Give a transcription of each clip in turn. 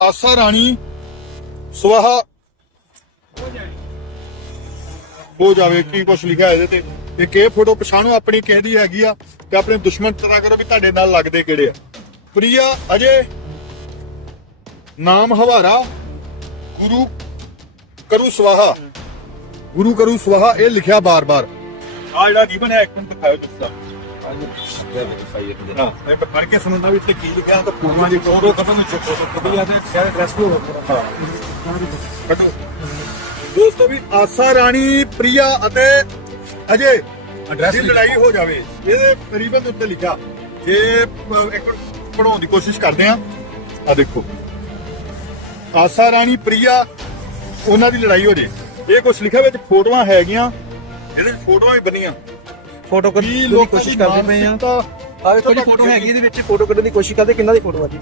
ਆਸਾ ਰਾਣੀ, ਸਵਾਹਾ। ਹੋ ਜਾਵੇ ਕੀ ਕੁਛ ਲਿਖਿਆ ਇਹਦੇ ਤੇ। ਇੱਕ ਇਹ ਫੋਟੋ ਪਛਾਣੋ, ਆਪਣੀ ਕਿਸੇ ਹੈਗੀ ਆ ਤੇ ਆਪਣੇ ਦੁਸ਼ਮਣ ਪਤਾ ਕਰੋ ਵੀ ਤੁਹਾਡੇ ਨਾਲ ਲੱਗਦੇ ਕਿਹੜੇ ਆ। ਪ੍ਰਿਆ, ਅਜੇ ਨਾਮ ਹਵਾਰਾ, ਗੁਰੂ ਕਰੂ ਸੁਆਹਾ ਗੁਰੂ ਕਰੂ ਸੁਆਹਾ ਇਹ ਲਿਖਿਆ ਬਾਰ-ਬਾਰ। ਆ ਜਿਹੜਾ ਜੀਵਨ ਹੈ, ਇੱਕ ਮਿੰਟ ਦਿਖਾਓ ਤੁਸੀਂ। ਹਾਂ ਮੈਂ ਦੋਸਤੋ ਵੀ ਆਸਾ ਰਾਣੀ ਪ੍ਰਿਆ ਅਤੇ ਅਜੇ ਦੀ। ਲੜਾਈ ਹੋ ਜਾਵੇ ਇਹਦੇ ਰੀਬਨ ਦੇ ਉੱਤੇ ਲਿਖਿਆ। ਜੇ ਇੱਕ ਪੜਾਉਣ ਦੀ ਕੋਸ਼ਿਸ਼ ਕਰਦੇ ਆ ਆ ਦੇਖੋ। ਆਸਾ ਰਾਣੀ ਪ੍ਰਿਆ ਉਹਨਾਂ ਦੀ ਲੜਾਈ ਹੋ ਜੇ। ਇਹ ਕੁਝ ਲਿਖਿਆ ਵਿੱਚ ਫੋਟੋਆਂ ਹੈਗੀਆਂ ਇਹਦੇ ਵਿੱਚ ਫੋਟੋਆਂ ਵੀ ਬਣੀਆਂ ਫੋਟੋ ਕੱਢਣ ਦੀ ਲੋਕਾਂ ਕੋਸ਼ਿਸ਼ ਦੀ ਕਰਦੇ ਪਏ ਆ। ਮਾਨਸਿਕਤਾ ਆ ਵੇਖੋ ਜੀ ਫੋਟੋ ਹੈਗੀ ਇਹਦੇ ਵਿੱਚ ਫੋਟੋ ਕੱਢਣ ਦੀ ਕੋਸ਼ਿਸ਼ ਕਰਦੇ ਕਿੰਨਾ ਦੀ ਫੋਟੋ ਆ ਜੀ?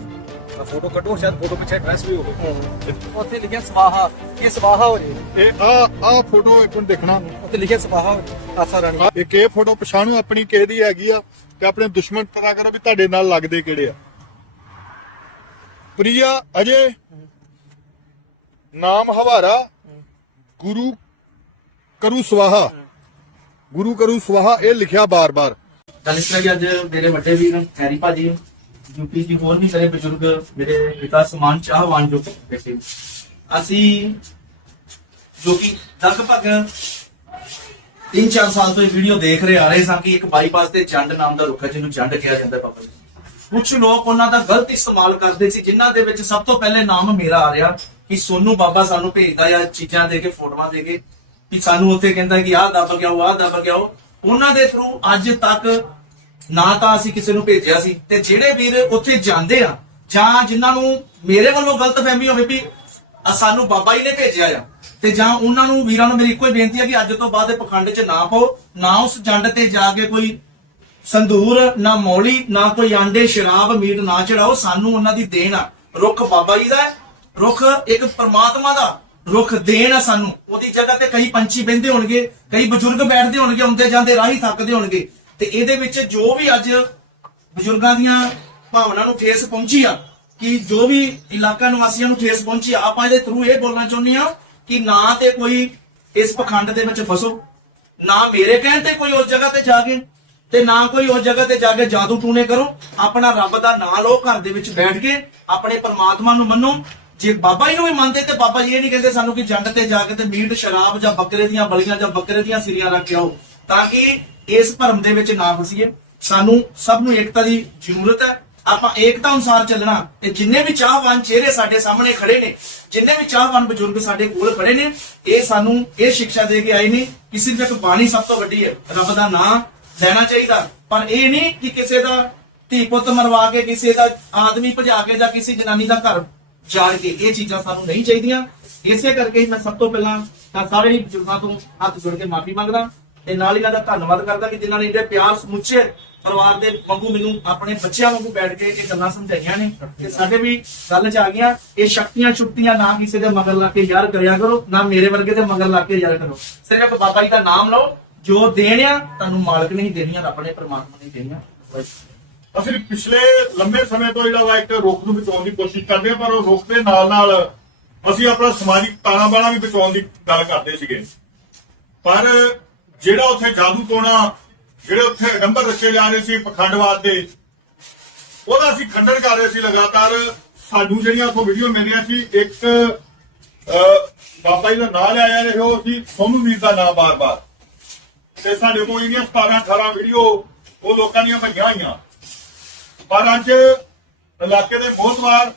ਫੋਟੋ ਕੱਢੋ ਸ਼ਾਇਦ ਫੋਟੋ ਪਿੱਛੇ ਐਡਰੈਸ ਵੀ ਹੋਵੇ। ਉੱਥੇ ਲਿਖਿਆ ਸਵਾਹਾ ਇਹ ਸਵਾਹਾ ਹੋ ਜੀ। ਇਹ ਆ ਆ ਫੋਟੋ ਇੱਕ ਮਿੰਟ ਦੇਖਣਾ। ਉੱਥੇ ਲਿਖਿਆ ਸਵਾਹਾ ਆਸਾ ਰਾਣੀ। ਆਹ ਇੱਕ ਇਹ ਫੋਟੋ ਪਛਾਣੋ ਆਪਣੀ ਕਿਸੇ ਦੀ ਹੈਗੀ ਆ ਤੇ ਆਪਣੇ ਦੁਸ਼ਮਣ ਪਤਾ ਕਰੋ ਵੀ ਤੁਹਾਡੇ ਨਾਲ ਲੱਗਦੇ ਕਿਹੜੇ ਆ। ਪ੍ਰਿਆ ਅਜੇ? ਨਾਮ ਹਵਾਰਾ ਗੁਰੂ ਕਰੂ ਸਵਾਹਾ ਗੁਰੂ ਕਰੂ ਸਵਾਹਾ ਇਹ ਲਿਖਿਆ ਬਾਰ-ਬਾਰ। ਗੱਲ ਇਸ ਤਰ੍ਹਾਂ ਕਿ ਅੱਜ ਮੇਰੇ ਵੱਡੇ ਵੀਰ ਹੈਰੀ ਭਾਜੀ ਯੂਪੀ ਦੀ ਹੋਰ ਵੀ ਸਾਰੇ ਬਜ਼ੁਰਗ ਮੇਰੇ ਪਿਤਾ ਸਮਾਨ ਚਾਹਵਾਨ ਜੋ ਬੈਠੇ ਅਸੀਂ ਜੋ ਕਿ ਲਗਭਗ 3-4 ਸਾਲ ਤੋਂ ਇਹ ਵੀਡੀਓ ਦੇਖ ਰਹੇ ਆ ਰਹੇ ਸਾਂ ਕਿ ਇੱਕ ਬਾਈਪਾਸ ਤੇ ਜੰਡ ਨਾਮ ਦਾ ਰੁੱਖ ਹੈ ਜਿਹਨੂੰ ਜੰਡ ਕਿਹਾ ਜਾਂਦਾ ਬਾਬਾ ਜੀ। ਕੁਝ ਲੋਕ ਉਹਨਾਂ ਦਾ ਗਲਤ ਇਸਤੇਮਾਲ ਕਰਦੇ ਸੀ, ਜਿਨ੍ਹਾਂ ਦੇ ਵਿੱਚ ਸਭ ਤੋਂ ਪਹਿਲੇ ਨਾਮ ਮੇਰਾ ਆ ਰਿਹਾ ਕਿ ਸੋਨੂ ਬਾਬਾ ਸਾਨੂੰ ਭੇਜਦਾ ਆ ਚੀਜ਼ਾਂ ਦੇ ਕੇ, ਫੋਟੋਆਂ ਦੇ ਕੇ। ਕਿ ਸਾਨੂੰ ਉੱਥੇ ਕਹਿੰਦਾ ਕਿ ਆਹ ਦੱਬ ਗਿਆ ਆਹ ਦੱਬ ਗਿਆ ਉਹਨਾਂ ਦੇ ਥਰੂ ਅੱਜ ਤੱਕ ਨਾ ਤਾਂ ਅਸੀਂ ਕਿਸੇ ਨੂੰ ਭੇਜਿਆ ਸੀ ਤੇ ਜਿਹੜੇ ਵੀਰ ਉੱਥੇ ਜਾਂਦੇ ਆ, ਜਾਂ ਜਿਨ੍ਹਾਂ ਨੂੰ ਮੇਰੇ ਵੱਲੋਂ ਗਲਤਫਹਿਮੀ ਹੋਵੇ ਵੀ ਸਾਨੂੰ ਬਾਬਾ ਜੀ ਨੇ ਭੇਜਿਆ ਆ, ਤੇ ਜਾਂ ਉਹਨਾਂ ਨੂੰ ਵੀਰਾਂ ਨੂੰ ਮੇਰੀ ਇੱਕੋ ਹੀ ਬੇਨਤੀ ਹੈ ਕਿ ਅੱਜ ਤੋਂ ਬਾਅਦ ਇਹ ਪਖੰਡ 'ਚ ਨਾ ਪਾਓ, ਨਾ ਉਸ ਜੰਡ ਤੇ ਜਾ ਕੇ ਕੋਈ ਸੰਧੂਰ ਨਾ ਮੌਲੀ, ਨਾ ਕੋਈ ਆਂਡੇ, ਸ਼ਰਾਬ, ਮੀਟ ਨਾ ਚੜਾਓ, ਸਾਨੂੰ ਉਹਨਾਂ ਦੀ ਦੇਣ ਆ। ਰੁੱਖ ਬਾਬਾ ਜੀ ਦਾ ਰੁੱਖ ਇੱਕ ਪ੍ਰਮਾਤਮਾ ਦਾ। ਰੁੱਖ ਦੇਣ ਆ ਸਾਨੂੰ। ਉਹਦੀ ਜਗ੍ਹਾ ਤੇ ਕਈ ਪੰਛੀ ਬਹਿੰਦੇ ਹੋਣਗੇ, ਕਈ ਬਜ਼ੁਰਗ ਬੈਠਦੇ ਹੋਣਗੇ, ਆਉਂਦੇ ਜਾਂਦੇ ਰਾਹੀ ਥੱਕਦੇ ਹੋਣਗੇ। ਤੇ ਇਹਦੇ ਵਿੱਚ ਜੋ ਵੀ ਅੱਜ ਬਜ਼ੁਰਗਾਂ ਦੀਆਂ ਭਾਵਨਾ ਨੂੰ ਠੇਸ ਪਹੁੰਚੀ ਆ, ਕਿ ਜੋ ਵੀ ਇਲਾਕਾ ਨਿਵਾਸੀਆਂ ਨੂੰ ਠੇਸ ਪਹੁੰਚੀ ਆ, ਆਪਾਂ ਇਹਦੇ ਥਰੂ ਇਹ ਬੋਲਣਾ ਚਾਹੁੰਦੇ ਆ ਕਿ ਨਾ ਤੇ ਕੋਈ ਇਸ ਪਖੰਡ ਦੇ ਵਿੱਚ ਫਸੋ, ਨਾ ਮੇਰੇ ਕਹਿਣ ਤੇ ਕੋਈ ਉਸ ਜਗ੍ਹਾ ਤੇ ਜਾ ਕੇ ਤੇ ਨਾ ਕੋਈ ਉਸ ਜਗ੍ਹਾ ਤੇ ਜਾ ਕੇ ਜਾਦੂ ਟੂਣੇ ਕਰੋ। ਆਪਣਾ ਰੱਬ ਦਾ ਨਾਮ ਲਓ, ਘਰ ਦੇ ਵਿੱਚ ਬੈਠ ਕੇ ਆਪਣੇ ਪਰਮਾਤਮਾ ਨੂੰ ਮੰਨੋ ਜੇ ਬਾਬਾ ਜੀ ਨੂੰ ਵੀ ਮੰਨਦੇ ਤੇ ਬਾਬਾ ਜੀ ਇਹ ਨਹੀਂ ਕਹਿੰਦੇ ਸਾਨੂੰ ਕਿ ਜੰਡ ਤੇ ਜਾ ਕੇ ਤੇ ਮੀਟ, ਸ਼ਰਾਬ ਜਾਂ ਬੱਕਰੇ ਦੀਆਂ ਬਲੀਆਂ ਜਾਂ ਬੱਕਰੇ ਦੀਆਂ ਸਿਰੀਆਂ ਰੱਖ ਕੇ ਆਓ ਤਾਂ ਕਿ ਇਸ ਭਰਮ ਦੇ ਵਿੱਚ ਨਾ ਫਸੀਏ। ਸਾਨੂੰ ਸਭ ਨੂੰ ਏਕਤਾ ਦੀ ਜ਼ਰੂਰਤ ਹੈ। ਆਪਾਂ ਏਕਤਾ ਅਨੁਸਾਰ ਚੱਲਣਾ। ਤੇ ਜਿੰਨੇ ਵੀ ਚਾਹਵਾਨ ਚਿਹਰੇ ਸਾਡੇ ਸਾਹਮਣੇ ਖੜੇ ਨੇ, ਜਿੰਨੇ ਵੀ ਚਾਹਵਾਨ ਬਜ਼ੁਰਗ ਸਾਡੇ ਕੋਲ ਖੜੇ ਨੇ, ਇਹ ਸਾਨੂੰ ਇਹ ਸਿੱਖਿਆ ਦੇ ਕੇ ਆਏ ਨੇ ਕਿ ਸਿਰਫ ਇੱਕ ਬਾਣੀ ਸਭ ਤੋਂ ਵੱਡੀ ਹੈ। ਰੱਬ ਦਾ ਨਾਮ ਲੈਣਾ ਚਾਹੀਦਾ। ਪਰ ਇਹ ਨਹੀਂ ਕਿ ਕਿਸੇ ਦਾ ਧੀ ਪੁੱਤ ਮਰਵਾ ਕੇ, ਕਿਸੇ ਦਾ ਆਦਮੀ ਭਜਾ ਕੇ ਜਾਂ ਕਿਸੇ ਜਨਾਨੀ ਦਾ ਘਰ ਜਾੜ ਕੇ ਇਹ ਚੀਜ਼ਾਂ ਸਾਨੂੰ ਨਹੀਂ ਚਾਹੀਦੀਆਂ। ਇਸੇ ਕਰਕੇ ਹੀ ਮੈਂ ਸਭ ਤੋਂ ਪਹਿਲਾਂ ਤਾਂ ਸਾਰੇ ਹੀ ਬਜ਼ੁਰਗਾਂ ਤੋਂ ਹੱਥ ਜੋੜ ਕੇ ਮਾਫੀ ਮੰਗਦਾ। ਤੇ ਨਾਲ ਇਹਨਾਂ ਦਾ ਧੰਨਵਾਦ ਕਰਦਾ ਕਿ ਜਿਨ੍ਹਾਂ ਨੇ ਇਹਦੇ ਪਿਆਰ ਸਮੁੱਚੇ ਪਰਿਵਾਰ ਦੇ ਵਾਂਗੂ ਮੈਨੂੰ ਆਪਣੇ ਬੱਚਿਆਂ ਵਾਂਗੂ ਬੈਠ ਕੇ ਇਹ ਗੱਲਾਂ ਸਮਝਾਈਆਂ ਨੇ। ਤੇ ਸਾਡੇ ਵੀ ਗੱਲ ਚ ਆ ਗਈਆਂ। ਇਹ ਸ਼ਕਤੀਆਂ ਛੁੱਟੀਆਂ ਨਾ ਕਿਸੇ ਦੇ ਮਗਰ ਲਾ ਕੇ ਯਾਰ ਕਰਿਆ ਕਰੋ, ਨਾ ਮੇਰੇ ਵਰਗੇ ਦੇ ਮਗਰ ਲਾ ਕੇ ਯਾਰ ਕਰੋ। ਸਿਰਫ ਬਾਬਾ ਜੀ ਦਾ ਨਾਮ ਲਓ। ਜੋ ਦੇਣ ਆ, ਤੁਹਾਨੂੰ ਮਾਲਕ ਨਹੀਂ ਦੇਣੀਆਂ, ਰੱਬ ਨੇ ਪ੍ਰਮਾਤਮਾ ਨੇ ਦੇਣੀਆਂ। ਅਸੀਂ ਪਿਛਲੇ ਲੰਮੇ ਸਮੇਂ ਤੋਂ ਜਿਹੜਾ ਵਾ ਇੱਕ ਰੁੱਖ ਨੂੰ ਬਚਾਉਣ ਦੀ ਕੋਸ਼ਿਸ਼ ਕਰਦੇ ਆ ਪਰ ਉਹ ਰੁੱਖ ਦੇ ਨਾਲ ਨਾਲ ਅਸੀਂ ਆਪਣਾ ਸਮਾਜਿਕ ਤਾਣਾ ਬਾਣਾ ਵੀ ਬਚਾਉਣ ਦੀ ਗੱਲ ਕਰਦੇ ਸੀਗੇ। ਪਰ ਜਿਹੜਾ ਉੱਥੇ ਜਾਦੂ ਟੋਣਾ ਜਿਹੜੇ ਉੱਥੇ ਅਡੰਬਰ ਰਚੇ ਜਾ ਰਹੇ ਸੀ ਪਖੰਡਵਾਦ ਦੇ, ਉਹਦਾ ਅਸੀਂ ਖੰਡਨ ਕਰ ਰਹੇ ਸੀ ਲਗਾਤਾਰ। ਸਾਨੂੰ ਜਿਹੜੀਆਂ ਉੱਥੋਂ ਵੀਡੀਓ ਮਿਲੀਆਂ ਸੀ, ਇੱਕ ਬਾਬਾ ਜੀ ਦਾ ਨਾਂ ਲਿਆ ਰਹੇ ਰਿਹਾ ਉਹ ਸੀ ਸੋਨੂ ਵੀਰ ਦਾ ਨਾਮ ਬਾਰ-ਬਾਰ। ਤੇ ਸਾਡੇ ਕੋਲ ਇਹਦੀਆਂ 17 18 ਵੀਡੀਓ ਉਹ ਲੋਕਾਂ ਦੀਆਂ ਭਈਆਂ ਹੋਈਆਂ। ਪਰ ਅੱਜ ਇਲਾਕੇ ਦੇ ਮੋਹਤਵਾਰ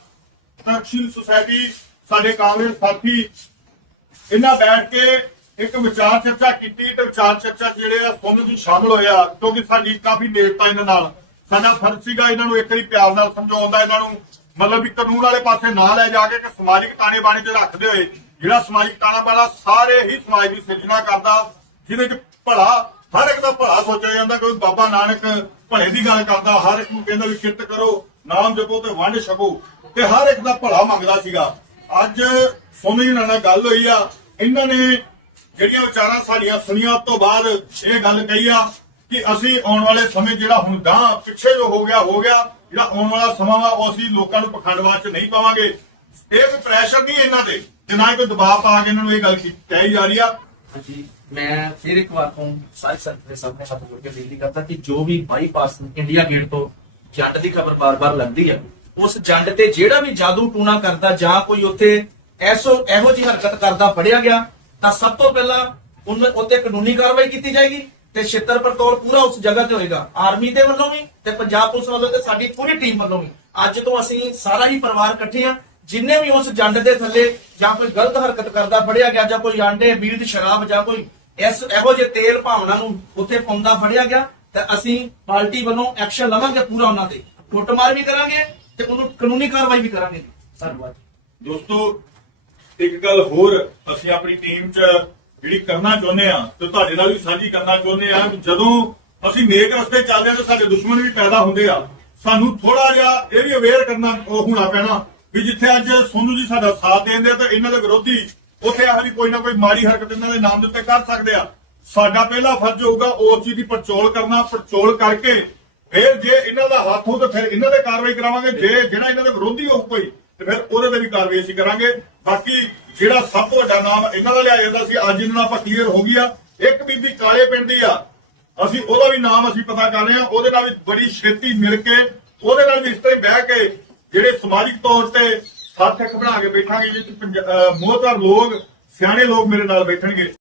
ਤਰਕਸ਼ੀਲ ਸੁਸਾਇਟੀ ਸਾਡੇ ਕਾਂਗਰਸ ਸਾਥੀ ਇਹਨਾਂ ਬੈਠ ਕੇ ਇੱਕ ਵਿਚਾਰ ਚਰਚਾ ਕੀਤੀ ਤੇ ਵਿਚਾਰ ਚਰਚਾ ਜਿਹੜੇ ਆ ਸੁਣ ਵੀ ਸ਼ਾਮਲ ਹੋਇਆ ਕਿਉਂਕਿ ਸਾਡੀ ਕਾਫੀ ਨੇੜਤਾ ਇਹਨਾਂ ਨਾਲ। ਸਾਡਾ ਫਰਜ਼ ਸੀਗਾ ਇਹਨਾਂ ਨੂੰ ਇੱਕ ਵਾਰੀ ਪਿਆਰ ਨਾਲ ਸਮਝਾਉਣ ਦਾ, ਇਹਨਾਂ ਨੂੰ ਮਤਲਬ ਵੀ ਕਾਨੂੰਨ ਵਾਲੇ ਪਾਸੇ ਨਾ ਲੈ ਜਾ ਕੇ ਕਿ ਸਮਾਜਿਕ ਤਾਣੇ ਬਾਣੇ 'ਚ ਰੱਖਦੇ ਹੋਏ, ਜਿਹੜਾ ਸਮਾਜਿਕ ਤਾਣਾ ਬਾਣਾ ਸਾਰੇ ਹੀ ਸਮਾਜ ਦੀ ਸਿਰਜਣਾ ਕਰਦਾ, ਜਿਹਦੇ 'ਚ ਭਲਾ, ਹਰ ਇੱਕ ਦਾ ਭਲਾ ਸੋਚਿਆ ਜਾਂਦਾ ਕੋਈ ਬਾਬਾ ਨਾਨਕ ਭਲੇ ਦੀ ਗੱਲ ਕਰਦਾ, ਹਰ ਇੱਕ ਨੂੰ ਕਹਿੰਦਾ ਵੀ ਕਿਰਤ ਕਰੋ, ਨਾਮ ਜਪੋ ਤੇ ਵੰਡ ਛਕੋ, ਤੇ ਹਰ ਇੱਕ ਦਾ ਭਲਾ ਮੰਗਦਾ ਸੀਗਾ। ਅੱਜ ਸੋਨੀ ਜੀ ਨਾਲ ਗੱਲ ਹੋਈ ਆ, ਇਹਨਾਂ ਨੇ ਜਿਹੜੀਆਂ ਵਿਚਾਰਾਂ ਸਾਡੀਆਂ ਸੁਣੀਆਂ ਤੋਂ ਬਾਅਦ ਇਹ ਗੱਲ ਕਹੀ ਆ ਕਿ ਅਸੀਂ ਆਉਣ ਵਾਲੇ ਸਮੇਂ ਜਿਹੜਾ ਹੁਣ ਗਾਂ ਪਿੱਛੇ ਜੋ ਹੋ ਗਿਆ ਹੋ ਗਿਆ, ਜਿਹੜਾ ਆਉਣ ਵਾਲਾ ਸਮਾਂ ਵਾ, ਉਹ ਅਸੀਂ ਲੋਕਾਂ ਨੂੰ ਪਖੰਡਵਾਦ ਚ ਨਹੀਂ ਪਾਵਾਂਗੇ। ਇਹ ਕੋਈ ਪ੍ਰੈਸ਼ਰ ਨਹੀਂ ਇਹਨਾਂ ਤੇ। ਤੇ ਨਾ ਕੋਈ ਦਬਾਅ ਪਾ ਕੇ ਇਹਨਾਂ ਨੂੰ ਇਹ ਗੱਲ ਕਹੀ ਜਾ ਰਹੀ ਆ। ਹਾਂਜੀ। ਮੈਂ ਫਿਰ ਇੱਕ ਵਾਰ ਤੋਂ ਸਾਰੇ ਸੰਗਤ ਦੇ ਸਾਹਮਣੇ ਹੱਥ ਜੋੜ ਕੇ ਬੇਨਤੀ ਕਰਦਾ ਕਿ ਜੋ ਵੀ ਬਾਈਪਾਸ ਇੰਡੀਆ ਗੇਟ ਤੋਂ ਜੰਡ ਦੀ ਖਬਰ ਬਾਰ-ਬਾਰ ਲੱਗਦੀ ਹੈ ਉਸ ਜੰਡ ਤੇ ਜਿਹੜਾ ਵੀ ਜਾਦੂ ਟੂਣਾ ਕਰਦਾ ਜਾਂ ਕੋਈ ਉੱਥੇ ਐਸੋ ਇਹੋ ਜਿਹੀ ਹਰਕਤ ਕਰਦਾ ਫੜਿਆ ਗਿਆ, ਤਾਂ ਸਭ ਤੋਂ ਪਹਿਲਾਂ ਉਹਨ ਉੱਤੇ ਕਾਨੂੰਨੀ ਕਾਰਵਾਈ ਕੀਤੀ ਜਾਏਗੀ ਤੇ ਛਿੱਤਰ ਪਰਤੋੜ ਪੂਰਾ ਉਸ ਜਗ੍ਹਾ ਤੇ ਹੋਏਗਾ। ਆਰਮੀ ਦੇ ਵੱਲੋਂ ਵੀ ਤੇ ਪੰਜਾਬ ਪੁਲਿਸ ਵੱਲੋਂ ਤੇ ਸਾਡੀ ਪੂਰੀ ਟੀਮ ਵੱਲੋਂ ਵੀ। ਅੱਜ ਤੋਂ ਅਸੀਂ ਸਾਰਾ ਹੀ ਪਰਿਵਾਰ ਇਕੱਠੇ ਆ, ਜਿੰਨੇ ਵੀ ਉਸ ਜੰਡ ਦੇ ਥੱਲੇ ਜਾਂ ਕੋਈ ਗਲਤ ਹਰਕਤ ਕਰਦਾ, ਫੜਿਆ ਗਿਆ ਜਾਂ ਕੋਈ ਆਂਡੇ ਬੀੜ ਸ਼ਰਾਬ ਜਾਂ ਕੋਈ ਇਸ ਇਹੋ ਜਿਹੇ ਤੇਲ ਭਾਵਨਾ ਨੂੰ ਉੱਥੇ ਪਾਉਂਦਾ ਫੜਿਆ ਗਿਆ ਤਾਂ ਅਸੀਂ ਪਾਰਟੀ ਵੱਲੋਂ ਐਕਸ਼ਨ ਲਵਾਂਗੇ ਪੂਰਾ ਉਹਨਾਂ ਤੇ। ਕੁੱਟਮਾਰ ਵੀ ਕਰਾਂਗੇ ਤੇ ਉਹਨੂੰ ਕਾਨੂੰਨੀ ਕਾਰਵਾਈ ਵੀ ਕਰਾਂਗੇ। ਧੰਨਵਾਦ। ਦੋਸਤੋ, ਇੱਕ ਗੱਲ ਹੋਰ ਅਸੀਂ ਆਪਣੀ ਟੀਮ 'ਚ ਜਿਹੜੀ ਕਰਨਾ ਚਾਹੁੰਦੇ ਆ ਤੇ ਤੁਹਾਡੇ ਨਾਲ ਵੀ ਸਾਂਝੀ ਕਰਨਾ ਚਾਹੁੰਦੇ ਆ ਜਦੋਂ ਅਸੀਂ ਨੇਕ ਰਸਤੇ ਚੱਲਦੇ ਆ ਤਾਂ ਸਾਡੇ ਦੁਸ਼ਮਣ ਵੀ ਪੈਦਾ ਹੁੰਦੇ ਆ, ਸਾਨੂੰ ਥੋੜਾ ਜਿਹਾ ਇਹ ਵੀ ਅਵੇਅਰ ਕਰਨਾ ਹੋਣਾ ਪੈਣਾ ਵੀ ਜਿੱਥੇ ਅੱਜ ਸੋਨੂ ਜੀ ਸਾਡਾ ਸਾਥ ਦੇਂਦੇ ਆ ਤਾਂ ਇਹਨਾਂ ਦੇ ਵਿਰੋਧੀ ਉੱਥੇ ਇਹੋ ਜਿਹੀ ਕੋਈ ਨਾ ਕੋਈ ਮਾੜੀ ਹਰਕਤ ਇਹਨਾਂ ਦੇ ਨਾਮ ਦੇ ਉੱਤੇ ਕਰ ਸਕਦੇ ਆ। ਸਾਡਾ ਪਹਿਲਾ ਫਰਜ਼ ਹੋਊਗਾ ਉਸ ਚੀਜ਼ ਦੀ ਪੜਚੋਲ ਕਰਨਾ, ਪੜਚੋਲ ਕਰਕੇ ਫਿਰ ਜੇ ਇਹਨਾਂ ਦਾ ਹੱਥ ਹੋ ਤਾਂ ਫਿਰ ਇਹਨਾਂ ਤੇ ਕਾਰਵਾਈ ਕਰਾਵਾਂਗੇ। ਜੇ ਜਿਹੜਾ ਇਹਨਾਂ ਦੇ ਵਿਰੋਧੀ ਹੋ ਕੋਈ, ਤੇ ਫਿਰ ਉਹਦੇ ਤੇ ਵੀ ਕਾਰਵਾਈ ਅਸੀਂ ਕਰਾਂਗੇ। ਬਾਕੀ ਜਿਹੜਾ ਸਭ ਤੋਂ ਵੱਡਾ ਨਾਮ ਇਹਨਾਂ ਦਾ ਲਿਆ ਜਾਂਦਾ ਸੀ, ਅੱਜ ਇਹਨਾਂ ਨਾਲ ਆਪਾਂ ਕਲੀਅਰ ਹੋ ਗਿਆ ਇੱਕ ਬੀਬੀ ਕਾਲੇ ਪਿੰਡ ਦੀ ਆ। ਅਸੀਂ ਉਹਦਾ ਵੀ ਨਾਮ ਅਸੀਂ ਪਤਾ ਕਰ ਰਹੇ ਹਾਂ ਉਹਦੇ ਨਾਲ ਵੀ ਬੜੀ ਛੇਤੀ ਮਿਲ ਕੇ, ਉਹਦੇ ਨਾਲ ਵੀ ਇਸ ਤਰ੍ਹਾਂ ਬਹਿ ਕੇ ਜਿਹੜੇ ਸਮਾਜਿਕ ਤੌਰ ਤੇ ਸਾਥ ਇੱਕ ਬਣਾ ਕੇ ਬੈਠਾਂਗੇ ਜਿਸ ਮੋਹਤਰ ਲੋਕ ਸਿਆਣੇ ਲੋਕ ਮੇਰੇ ਨਾਲ ਬੈਠਣਗੇ।